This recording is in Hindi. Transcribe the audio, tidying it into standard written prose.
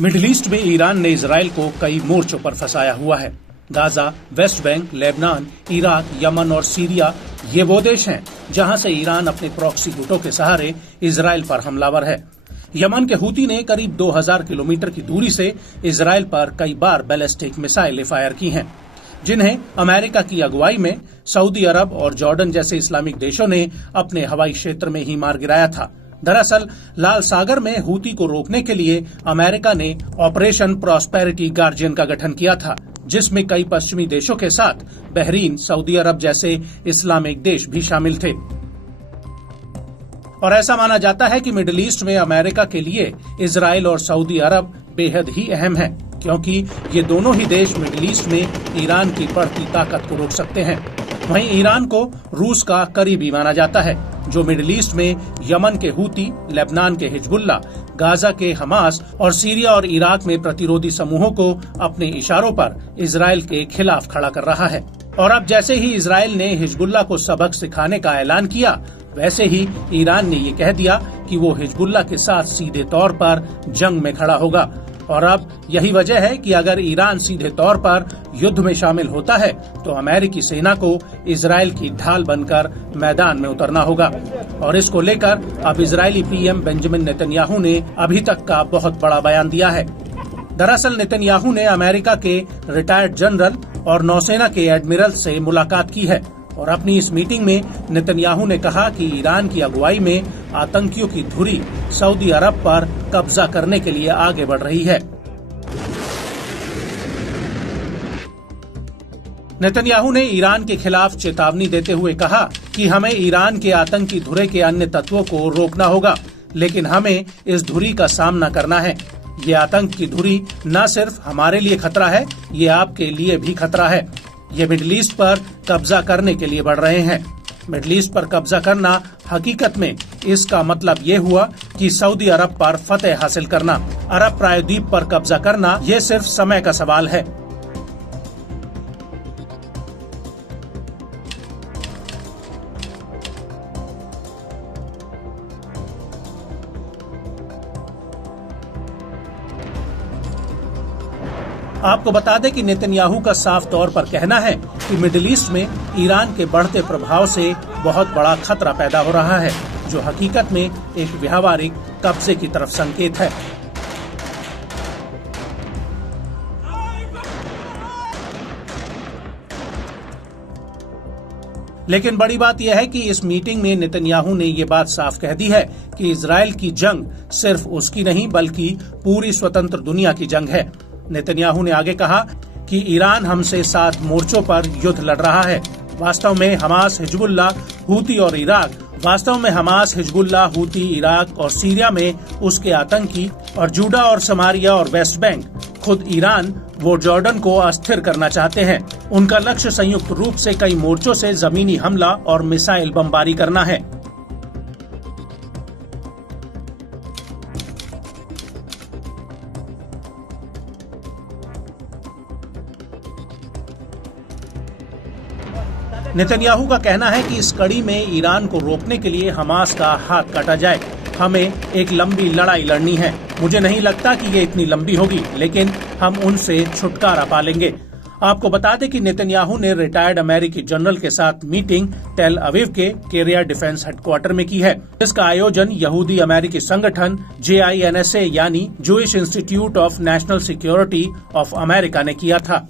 मिडिल ईस्ट में ईरान ने इजराइल को कई मोर्चों पर फंसाया हुआ है। Gaza, West Bank, Lebanon, Iraq, Yemen और सीरिया ये वो देश हैं जहां से ईरान अपने प्रॉक्सी गुटों के सहारे इजराइल पर हमलावर है। यमन के हूती ने करीब 2000 किलोमीटर की दूरी से इजराइल पर कई बार बैलिस्टिक मिसाइलें फायर की हैं, जिन्हें अमेरिका की अगुवाई में सऊदी अरब और जॉर्डन जैसे इस्लामिक देशों ने अपने हवाई क्षेत्र में ही मार गिराया था। दरअसल लाल सागर में हूती को रोकने के लिए अमेरिका ने ऑपरेशन प्रॉस्पेरिटी गार्जियन का गठन किया था, जिसमें कई पश्चिमी देशों के साथ बहरीन, सऊदी अरब जैसे इस्लामिक देश भी शामिल थे। और ऐसा माना जाता है कि मिडिल ईस्ट में अमेरिका के लिए इजराइल और सऊदी अरब बेहद ही अहम है, क्योंकि ये दोनों ही देश मिडिल ईस्ट में ईरान की बढ़ती ताकत को रोक सकते हैं। वहीं ईरान को रूस का करीबी माना जाता है, जो मिडिल ईस्ट में यमन के हूती, लेबनान के हिजबुल्ला, गाजा के हमास और सीरिया और इराक में प्रतिरोधी समूहों को अपने इशारों पर इजराइल के खिलाफ खड़ा कर रहा है। और अब जैसे ही इजराइल ने हिजबुल्ला को सबक सिखाने का ऐलान किया, वैसे ही ईरान ने ये कह दिया कि वो हिजबुल्ला के साथ सीधे तौर पर जंग में खड़ा होगा। और अब यही वजह है कि अगर ईरान सीधे तौर पर युद्ध में शामिल होता है तो अमेरिकी सेना को इजराइल की ढाल बनकर मैदान में उतरना होगा। और इसको लेकर अब इजरायली पीएम बेंजामिन नेतन्याहू ने अभी तक का बहुत बड़ा बयान दिया है। दरअसल नेतन्याहू ने अमेरिका के रिटायर्ड जनरल और नौसेना के एडमिरल से मुलाकात की है और अपनी इस मीटिंग में नेतन्याहू ने कहा कि ईरान की अगुवाई में आतंकियों की धुरी सऊदी अरब पर कब्जा करने के लिए आगे बढ़ रही है। नेतन्याहू ने ईरान के खिलाफ चेतावनी देते हुए कहा कि हमें ईरान के आतंकी धुरे के अन्य तत्वों को रोकना होगा, लेकिन हमें इस धुरी का सामना करना है। ये आतंक की धुरी न सिर्फ हमारे लिए खतरा है, ये आपके लिए भी खतरा है। ये मिडिल ईस्ट पर कब्जा करने के लिए बढ़ रहे हैं। मिडिल ईस्ट पर कब्जा करना हकीकत में इसका मतलब ये हुआ कि सऊदी अरब पर फतेह हासिल करना, अरब प्रायद्वीप पर कब्जा करना, ये सिर्फ समय का सवाल है। आपको बता दें कि नेतन्याहू का साफ तौर पर कहना है कि मिडिल ईस्ट में ईरान के बढ़ते प्रभाव से बहुत बड़ा खतरा पैदा हो रहा है, जो हकीकत में एक व्यावहारिक कब्जे की तरफ संकेत है। लेकिन बड़ी बात यह है कि इस मीटिंग में नेतन्याहू ने ये बात साफ कह दी है कि इजराइल की जंग सिर्फ उसकी नहीं बल्कि पूरी स्वतंत्र दुनिया की जंग है। नेतन्याहू ने आगे कहा कि ईरान हमसे 7 मोर्चों पर युद्ध लड़ रहा है। वास्तव में हमास, हिजबुल्ला, हूती और इराक और सीरिया में उसके आतंकी, और जूडा और समारिया और वेस्ट बैंक, खुद ईरान वो जॉर्डन को अस्थिर करना चाहते हैं। उनका लक्ष्य संयुक्त रूप से कई मोर्चों से जमीनी हमला और मिसाइल बमबारी करना है। नेतन्याहू का कहना है कि इस कड़ी में ईरान को रोकने के लिए हमास का हाथ काटा जाए। हमें एक लंबी लड़ाई लड़नी है। मुझे नहीं लगता कि ये इतनी लंबी होगी, लेकिन हम उनसे छुटकारा पा लेंगे। आपको बता दें कि नेतन्याहू ने रिटायर्ड अमेरिकी जनरल के साथ मीटिंग टेल अवीव के कैरियर डिफेंस हेडक्वार्टर में की है, जिसका आयोजन यहूदी अमेरिकी संगठन JINSA यानी Jewish institute of national security of America ने किया था।